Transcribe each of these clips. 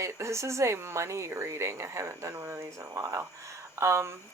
Alright, this is a money reading. I haven't done one of these in a while.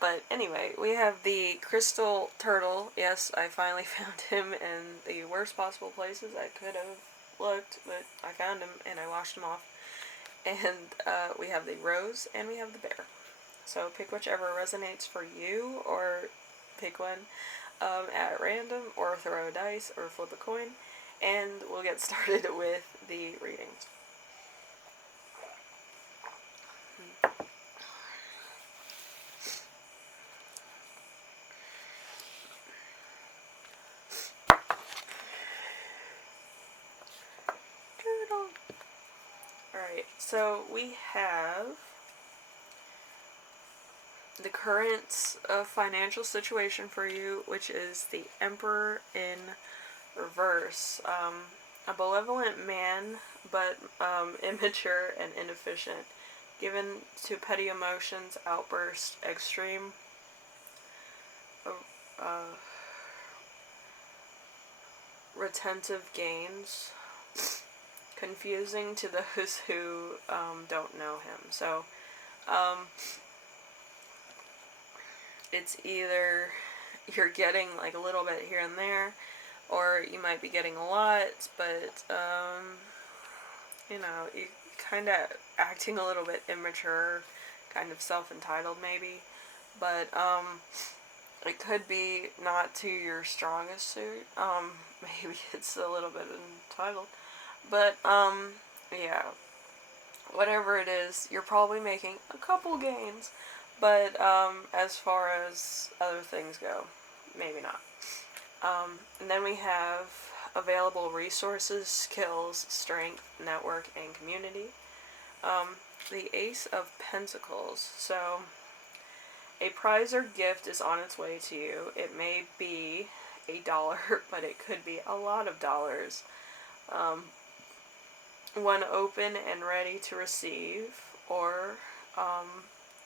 But anyway, we have the crystal turtle. Yes, I finally found him in the worst possible places I could have looked, but I found him and I washed him off. And we have the rose and we have the bear. So pick whichever resonates for you, or pick one at random, or throw a dice, or flip a coin, and we'll get started with the readings. Alright, so we have the current financial situation for you, which is the Emperor in reverse. A benevolent man, but immature and inefficient. Given to petty emotions, outburst, extreme retentive gains. Confusing to those who don't know him. So, it's either you're getting like a little bit here and there, or you might be getting a lot, but, you know, you kind of acting a little bit immature, kind of self-entitled maybe, but, it could be not to your strongest suit. Maybe it's a little bit entitled. But, yeah. Whatever it is, you're probably making a couple gains. But, as far as other things go, maybe not. And then we have available resources, skills, strength, network, and community. The Ace of Pentacles. So, a prize or gift is on its way to you. It may be $1, but it could be a lot of dollars. One open and ready to receive, or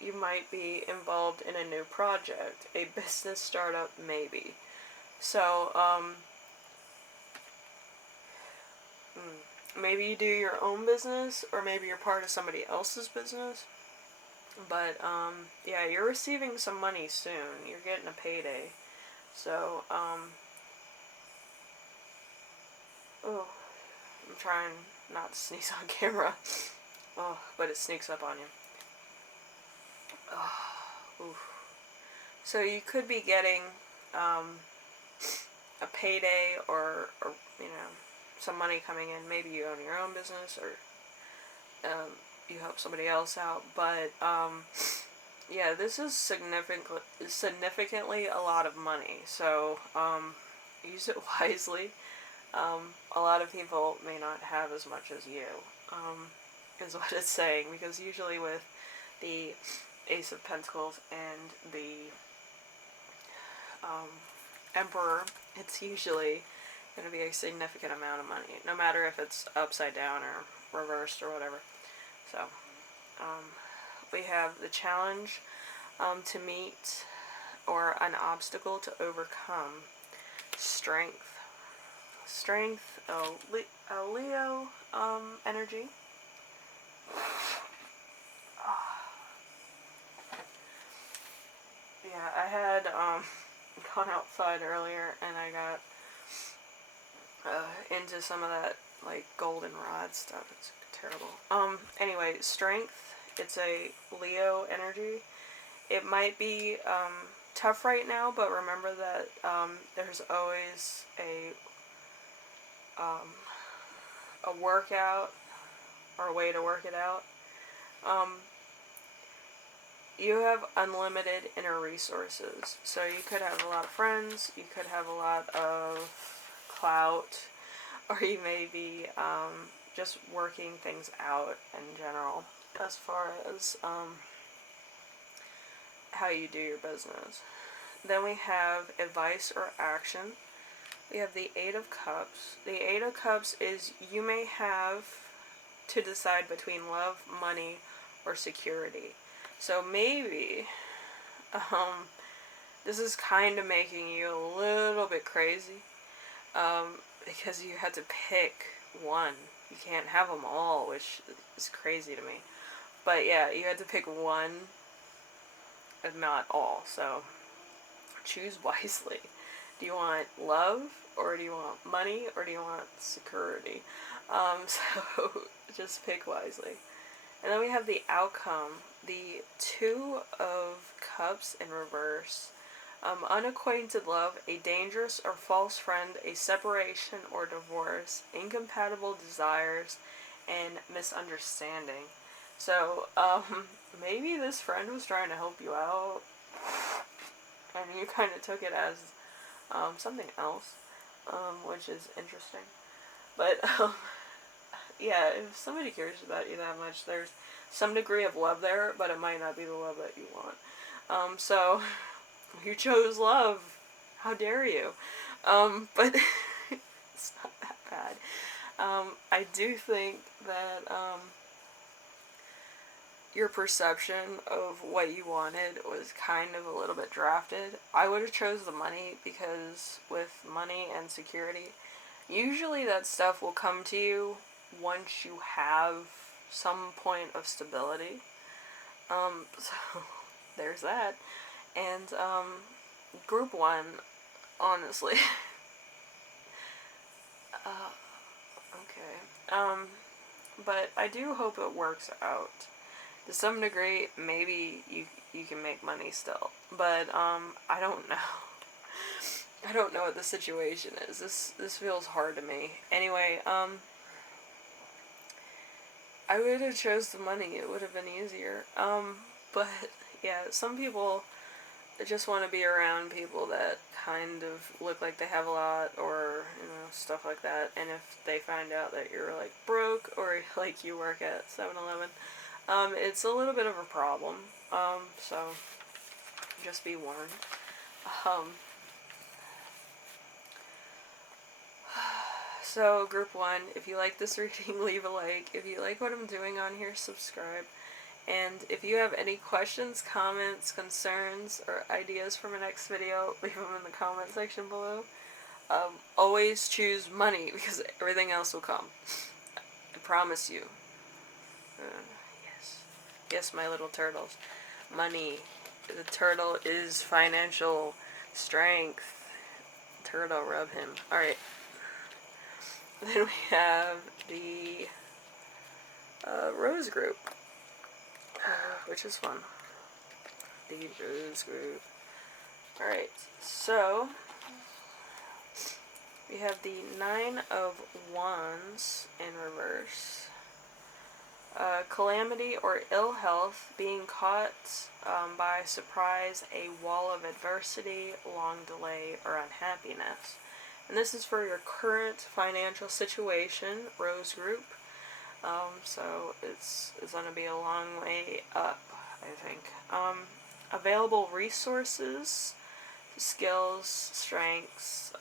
you might be involved in a new project, a business startup maybe. So, maybe you do your own business, or maybe you're part of somebody else's business. But, yeah, you're receiving some money soon. You're getting a payday. So, oh, I'm trying not to sneeze on camera. Oh, but it sneaks up on you. Oh, oof. So you could be getting, a payday, or, you know, some money coming in. Maybe you own your own business, or, you help somebody else out, but, yeah, this is significantly a lot of money, so, use it wisely. A lot of people may not have as much as you, is what it's saying, because usually with the Ace of Pentacles and the, Emperor, it's usually going to be a significant amount of money, no matter if it's upside down or reversed or whatever. So, we have the challenge to meet, or an obstacle to overcome. Strength. Strength, Leo energy. Yeah, I had gone outside earlier and I got into some of that like goldenrod stuff. It's terrible. Anyway, strength. It's a Leo energy. It might be tough right now, but remember that there's always a workout, or a way to work it out. You have unlimited inner resources, so you could have a lot of friends, you could have a lot of clout, or you may be just working things out in general, as far as how you do your business. Then we have advice or action. We have the Eight of Cups. The Eight of Cups is you may have to decide between love, money, or security. So maybe this is kind of making you a little bit crazy, because you had to pick one. you can't have them all, which is crazy to me. But yeah, you had to pick one and not all. So choose wisely. Do you want love, or do you want money, or do you want security? So just pick wisely. And then we have the outcome, the Two of Cups in reverse. Unacquainted love, a dangerous or false friend, a separation or divorce, incompatible desires, and misunderstanding. So, maybe this friend was trying to help you out, and you kind of took it as something else, which is interesting. But, yeah, if somebody cares about you that much, there's some degree of love there, but it might not be the love that you want. So, you chose love. How dare you? But it's not that bad. I do think that your perception of what you wanted was kind of a little bit drafted. I would have chose the money because with money and security, usually that stuff will come to you once you have some point of stability. So there's that. And group one, honestly. Okay. But I do hope it works out. To some degree, maybe you can make money still, but I don't know. I don't know what the situation is. This feels hard to me. Anyway, I would have chose the money. It would have been easier. But yeah, some people just want to be around people that kind of look like they have a lot, or stuff like that. And if they find out that you're like broke, or like you work at 7-Eleven, it's a little bit of a problem. So just be warned. So group one, if you like this reading, leave a like. If you like what I'm doing on here, subscribe. And if you have any questions, comments, concerns, or ideas for my next video, leave them in the comment section below. Always choose money, because everything else will come. I promise you. Yes. Yes, my little turtles. Money. The turtle is financial strength. Turtle, rub him. Alright. Then we have the Rose group. Which is fun. The Rose group. Alright, so we have the Nine of Wands in reverse. Calamity or ill health, being caught by surprise, a wall of adversity, long delay, or unhappiness. And this is for your current financial situation, Rose group. So it's going to be a long way up, I think. Available resources, skills, strengths,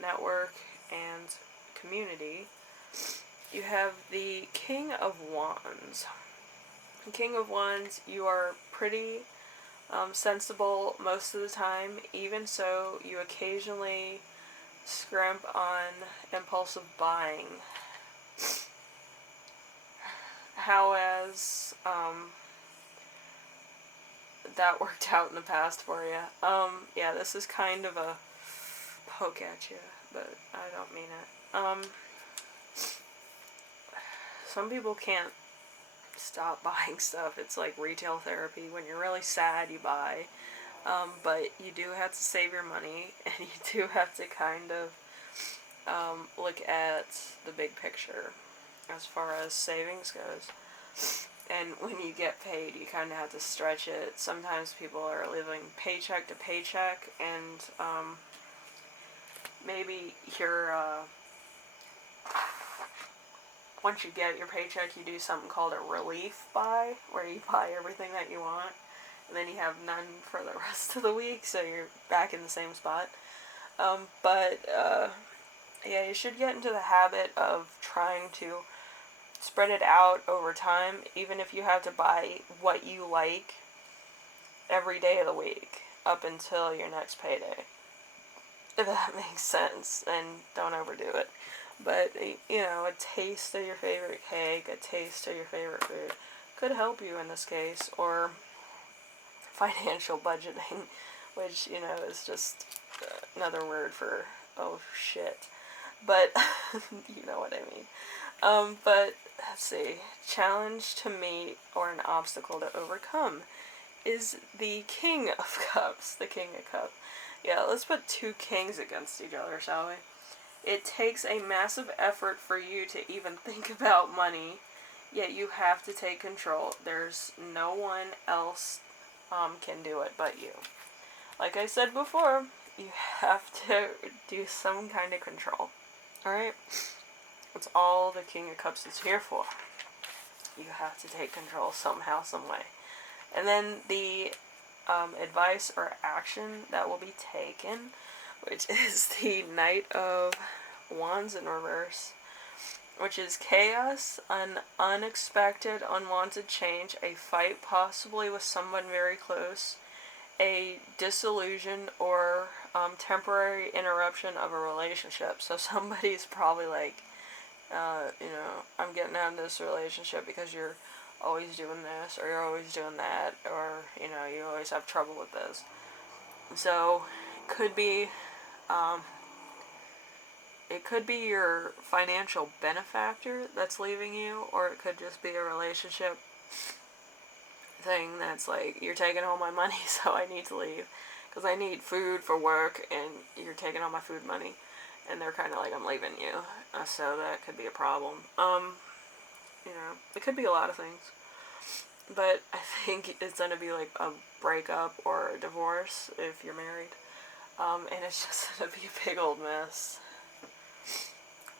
network, and community. You have the King of Wands. The King of Wands, you are pretty sensible most of the time. Even so, you occasionally scrimp on impulsive buying. How has that worked out in the past for you? Yeah, this is kind of a poke at you, but I don't mean it. Some people can't stop buying stuff. It's like retail therapy. When you're really sad, you buy. But you do have to save your money, and you do have to kind of look at the big picture as far as savings goes. And when you get paid, you kind of have to stretch it. Sometimes people are living paycheck to paycheck, and maybe you're once you get your paycheck, you do something called a relief buy, where you buy everything that you want, and then you have none for the rest of the week, so you're back in the same spot. Yeah, you should get into the habit of trying to spread it out over time, even if you have to buy what you like every day of the week up until your next payday. If that makes sense, and don't overdo it. But, you know, a taste of your favorite cake, a taste of your favorite food could help you in this case. Or financial budgeting, which, you know, is just another word for, oh shit. But, you know what I mean. But, let's see. Challenge to meet or an obstacle to overcome is the King of Cups. The King of Cups. Yeah, let's put two kings against each other, shall we? It takes a massive effort for you to even think about money, yet you have to take control. There's no one else can do it but you. Like I said before, you have to do some kind of control. Alright? That's all the King of Cups is here for. You have to take control somehow, some way. And then the advice or action that will be taken, which is the Knight of Wands in reverse, which is chaos, an unexpected, unwanted change, a fight possibly with someone very close, a disillusion or temporary interruption of a relationship. So somebody's probably like, you know, I'm getting out of this relationship because you're always doing this, or you're always doing that, or, you know, you always have trouble with this. So, it could be your financial benefactor that's leaving you, or it could just be a relationship thing that's like, you're taking all my money, so I need to leave, because I need food for work, and you're taking all my food money, and they're kind of like, I'm leaving you, so that could be a problem. You know, it could be a lot of things. But I think it's going to be like a breakup or a divorce if you're married. And it's just going to be a big old mess.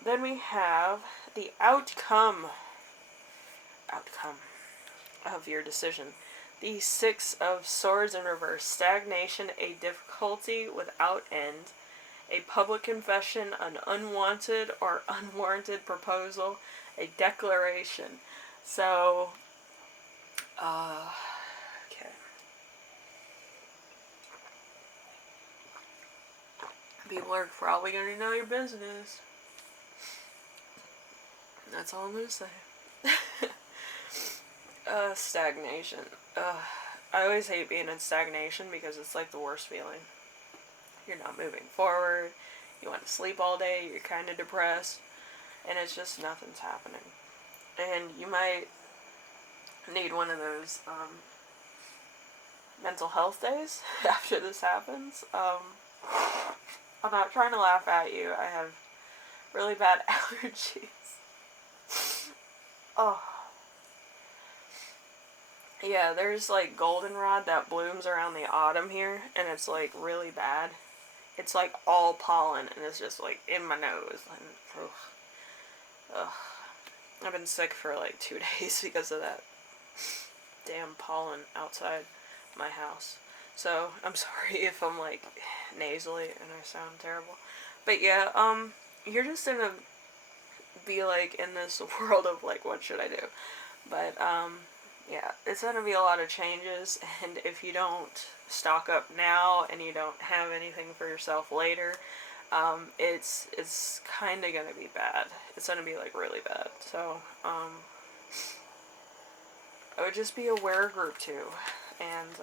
Then we have the outcome of your decision. The Six of Swords in reverse. Stagnation, a difficulty without end, a public confession, an unwanted or unwarranted proposal, a declaration. So, okay. People are probably going to know your business. That's all I'm going to say. Stagnation. I always hate being in stagnation because it's like the worst feeling. You're not moving forward. You want to sleep all day. You're kind of depressed. And it's just nothing's happening. And you might need one of those mental health days after this happens. I'm not trying to laugh at you. I have really bad allergies. Oh. Yeah, there's like goldenrod that blooms around the autumn here, and it's like really bad. It's like all pollen, and it's just like in my nose. And, ugh. I've been sick for like 2 days because of that damn pollen outside my house. So I'm sorry if I'm like nasally and I sound terrible. But yeah, you're just gonna be like in this world of like, what should I do? But yeah, it's gonna be a lot of changes, and if you don't stock up now and you don't have anything for yourself later, it's kind of gonna be bad. It's gonna be like really bad. So I would just be aware, group 2, and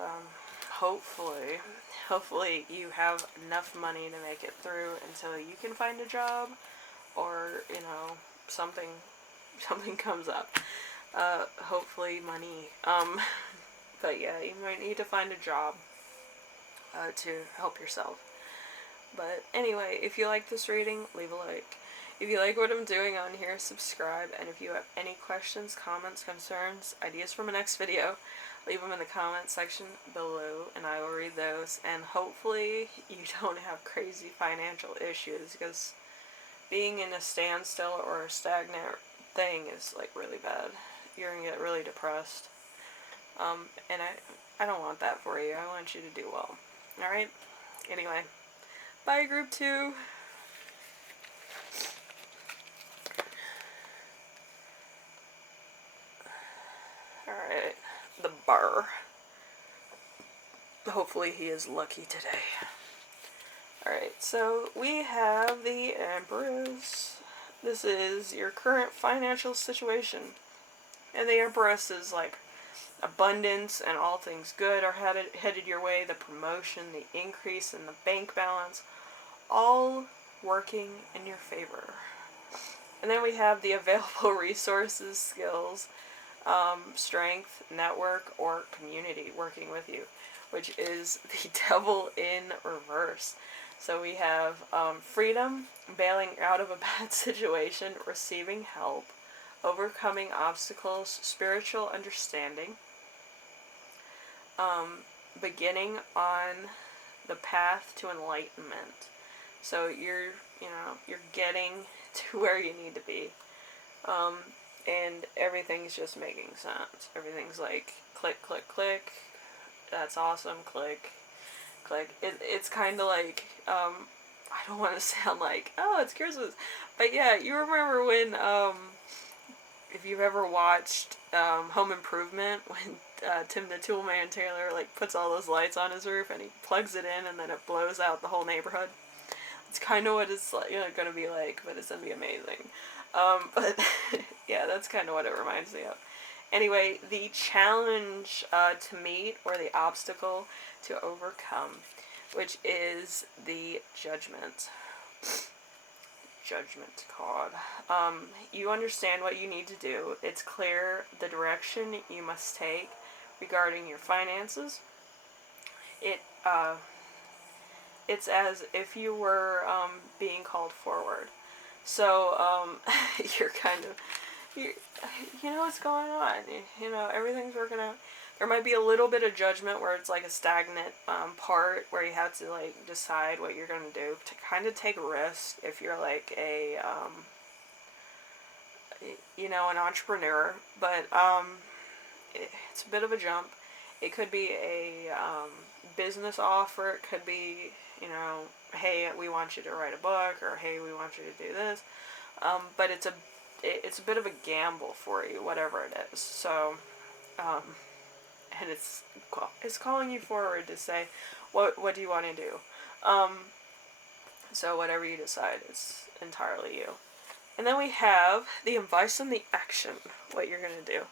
hopefully you have enough money to make it through until you can find a job, or you know, something comes up. Hopefully money. But yeah, you might need to find a job to help yourself. But anyway, if you like this reading, leave a like. If you like what I'm doing on here, subscribe. And if you have any questions, comments, concerns, ideas for my next video, leave them in the comment section below, and I will read those. And hopefully you don't have crazy financial issues, because being in a standstill or a stagnant thing is like really bad. You're gonna get really depressed. And I don't want that for you. I want you to do well. Alright? Anyway. Bye, group 2. Alright. The bar. Hopefully he is lucky today. Alright, so we have the Empress, This is your current financial situation. And the Empress is like abundance and all things good are headed your way. The promotion, the increase in the bank balance, all working in your favor. And then we have the available resources, skills, strength, network, or community working with you, which is the devil in reverse. So we have freedom, bailing out of a bad situation, receiving help, overcoming obstacles, spiritual understanding, beginning on the path to enlightenment. So you're getting to where you need to be. And everything's just making sense. Everything's like click, click, click. That's awesome. Click, click. It's kind of like, I don't want to sound like, oh, it's Christmas. But yeah, you remember when, if you've ever watched Home Improvement, when Tim the Toolman Taylor like puts all those lights on his roof and he plugs it in and then it blows out the whole neighborhood. It's kind of what it's like, going to be like, but it's going to be amazing. But yeah, that's kind of what it reminds me of. Anyway, the challenge to meet, or the obstacle to overcome, which is the judgment. Judgment card. You understand what you need to do. It's clear the direction you must take regarding your finances. It's as if you were being called forward. So you're kind of, you know what's going on. Everything's working out. There might be a little bit of judgment where it's like a stagnant part where you have to like decide what you're going to do to kind of take a risk if you're like a, an entrepreneur. But it's a bit of a jump. It could be a business offer. It could be, hey, we want you to write a book, or hey, we want you to do this. But it's a bit of a gamble for you, whatever it is. So, and it's calling you forward to say, what do you want to do? So whatever you decide, it's entirely you. And then we have the advice and the action, what you're going to do.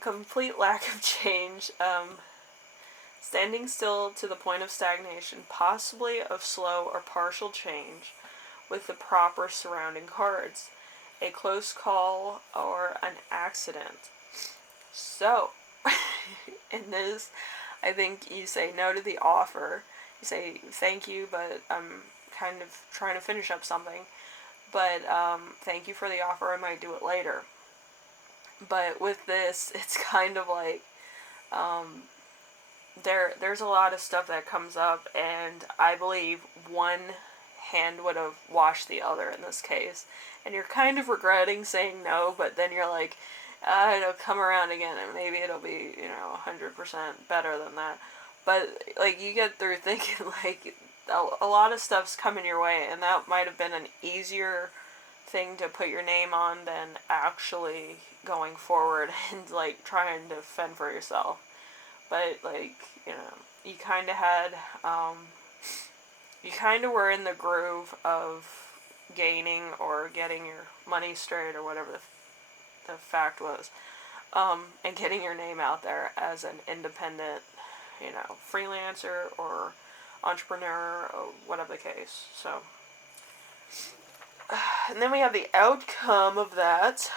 Complete lack of change, standing still to the point of stagnation, possibly of slow or partial change, with the proper surrounding cards. A close call or an accident. So, in this, I think you say no to the offer. You say thank you, but I'm kind of trying to finish up something. But thank you for the offer. I might do it later. But with this, it's kind of like there's a lot of stuff that comes up, and I believe one hand would have washed the other in this case. And you're kind of regretting saying no, but then you're like, it'll come around again, and maybe it'll be 100% better than that. But like you get through thinking like a lot of stuff's coming your way, and that might have been an easier thing to put your name on than actually going forward and like trying to fend for yourself. But like you kind of had you kind of were in the groove of gaining or getting your money straight, or whatever the fact was, and getting your name out there as an independent freelancer or entrepreneur, or whatever the case. So and then we have the outcome of that.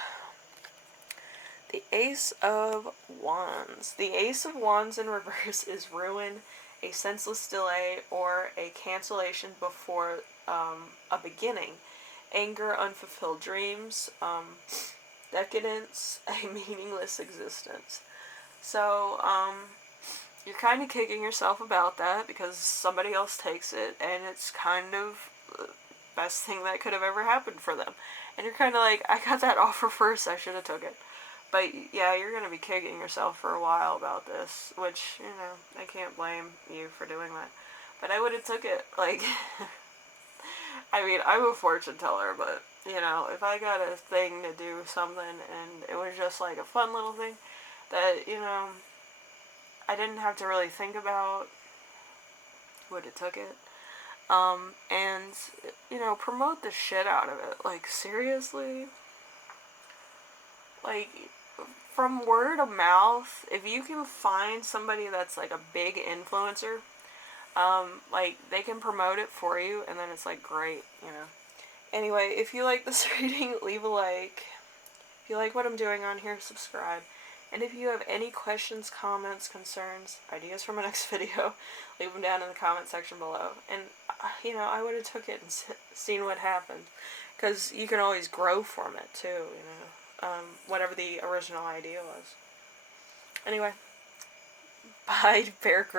The Ace of Wands. The Ace of Wands in reverse is ruin, a senseless delay, or a cancellation before a beginning. Anger, unfulfilled dreams, decadence, a meaningless existence. So, you're kind of kicking yourself about that because somebody else takes it, and it's kind of the best thing that could have ever happened for them. And you're kind of like, I got that offer first, I should have took it. But yeah, you're going to be kicking yourself for a while about this, which, I can't blame you for doing that. But I would have took it, like, I mean, I'm a fortune teller, but, if I got a thing to do something and it was just like a fun little thing that, I didn't have to really think about, would have took it. And, promote the shit out of it. Like, seriously? Like, from word of mouth, if you can find somebody that's, like, a big influencer, like, they can promote it for you, and then it's, like, great, Anyway, if you like this reading, leave a like. If you like what I'm doing on here, subscribe. And if you have any questions, comments, concerns, ideas for my next video, leave them down in the comment section below. And, I would have took it and seen what happened. Because you can always grow from it, too, whatever the original idea was. Anyway, bye, Bear Grylls.